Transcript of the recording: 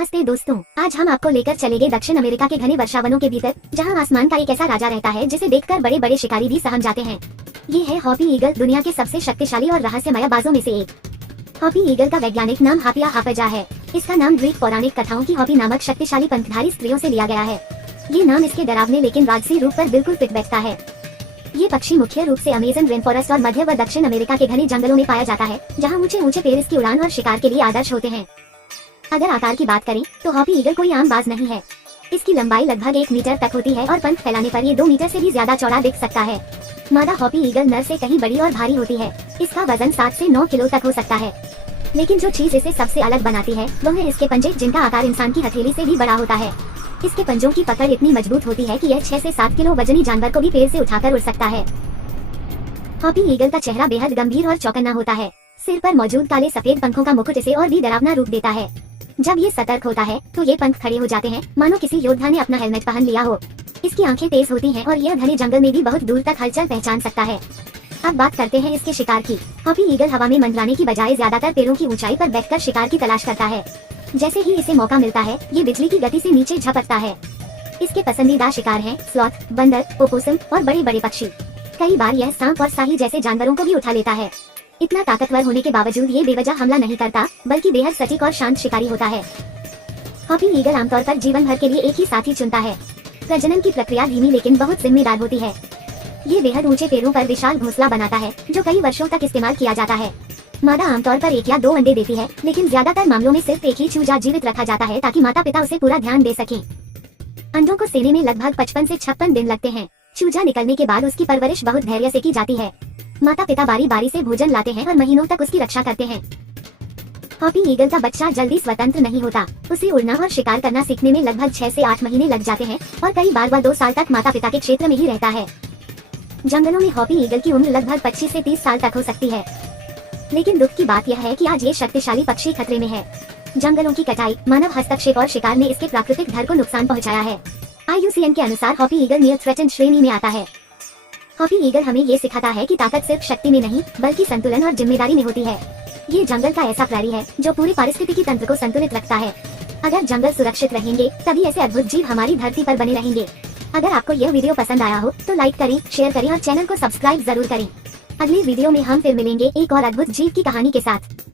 नमस्ते दोस्तों, आज हम आपको लेकर चलेंगे दक्षिण अमेरिका के घने वर्षावनों के भीतर, जहां आसमान का एक ऐसा राजा रहता है जिसे देखकर बड़े बड़े शिकारी भी सहम जाते हैं। ये है हॉपी ईगल, दुनिया के सबसे शक्तिशाली और रहस्यमय बाजों में से एक। हॉपी ईगल का वैज्ञानिक नाम हापिया हाफजा है। इसका नाम ग्रीक पौराणिक कथाओं की हॉपी नामक शक्तिशाली पंखधारी स्त्रियों से लिया गया है। ये नाम इसके डरावने लेकिन राजसी रूप पर बिल्कुल फिट बैठता है। ये पक्षी मुख्य रूप से अमेज़न रेनफॉरेस्ट और मध्य व दक्षिण अमेरिका के घने जंगलों में पाया जाता है, जहाँ ऊंचे ऊंचे पेड़ इसकी उड़ान और शिकार के लिए आदर्श होते हैं। अगर आकार की बात करें तो हॉपी ईगल कोई आम बाज नहीं है। इसकी लंबाई लगभग 1 मीटर तक होती है और पंख फैलाने पर ये 2 मीटर से भी ज्यादा चौड़ा दिख सकता है। मादा हॉपी ईगल नर से कहीं बड़ी और भारी होती है। इसका वजन 7 से 9 किलो तक हो सकता है। लेकिन जो चीज इसे सबसे अलग बनाती है वह है इसके पंजे, जिनका आकार इंसान की हथेली से भी बड़ा होता है। इसके पंजों की पकड़ इतनी मजबूत होती है कि यह 6 से 7 किलो वजनी जानवर को भी पेड़ से उठाकर उड़ सकता है। हॉपी ईगल का चेहरा बेहद गंभीर और चौकन्ना होता है। सिर पर मौजूद काले सफेद पंखों का मुकुट इसे और भी डरावना रूप देता है। जब ये सतर्क होता है तो ये पंख खड़े हो जाते हैं, मानो किसी योद्धा ने अपना हेलमेट पहन लिया हो। इसकी आंखें तेज होती हैं और यह घने जंगल में भी बहुत दूर तक हलचल पहचान सकता है। अब बात करते हैं इसके शिकार की। हॉपी ईगल हवा में मंडराने की बजाय ज्यादातर पेड़ों की ऊंचाई पर बैठकर शिकार की तलाश करता है। जैसे ही इसे मौका मिलता है ये बिजली की गति से नीचे झपकता है। इसके पसंदीदा शिकार हैं स्लॉथ, बंदर, ओपोसम और बड़े बड़े पक्षी। कई बार यह सांप और साही जैसे जानवरों को भी उठा लेता है। इतना ताकतवर होने के बावजूद ये बेवजह हमला नहीं करता, बल्कि बेहद सटीक और शांत शिकारी होता है। हॉपी ईगल आमतौर पर जीवन भर के लिए एक ही साथी चुनता है। प्रजनन की प्रक्रिया धीमी लेकिन बहुत जिम्मेदार होती है। ये बेहद ऊंचे पेड़ों पर विशाल घोंसला बनाता है, जो कई वर्षों तक इस्तेमाल किया जाता है। मादा आमतौर पर 1 या 2 अंडे देती है, लेकिन ज्यादातर मामलों में सिर्फ एक ही चूजा जीवित रखा जाता है ताकि माता पिता उसे पूरा ध्यान दे सकें। अंडों को सेने में लगभग 55 से 56 दिन लगते हैं। चूजा निकलने के बाद उसकी परवरिश बहुत धैर्य से की जाती है। माता पिता बारी बारी से भोजन लाते हैं और महीनों तक उसकी रक्षा करते हैं। हॉपी ईगल का बच्चा जल्दी स्वतंत्र नहीं होता। उसे उड़ना और शिकार करना सीखने में लगभग 6 से 8 महीने लग जाते हैं और कई बार वह 2 साल तक माता पिता के क्षेत्र में ही रहता है। जंगलों में हॉपी ईगल की उम्र लगभग 25 से 30 साल तक हो सकती है। लेकिन दुख की बात यह है कि आज ये शक्तिशाली पक्षी खतरे में है। जंगलों की कटाई, मानव हस्तक्षेप और शिकार ने इसके प्राकृतिक घर को नुकसान पहुँचाया है। IUCN के अनुसार हॉपी ईगल नियर थ्रेटेंड श्रेणी में आता है। हॉपी ईगल हमें ये सिखाता है कि ताकत सिर्फ शक्ति में नहीं, बल्कि संतुलन और जिम्मेदारी में होती है। ये जंगल का ऐसा प्राणी है जो पूरे पारिस्थितिकी तंत्र को संतुलित रखता है। अगर जंगल सुरक्षित रहेंगे तभी ऐसे अद्भुत जीव हमारी धरती पर बने रहेंगे। अगर आपको यह वीडियो पसंद आया हो तो लाइक करें, शेयर करें और चैनल को सब्सक्राइब जरूर करें। अगली वीडियो में हम फिर मिलेंगे एक और अद्भुत जीव की कहानी के साथ।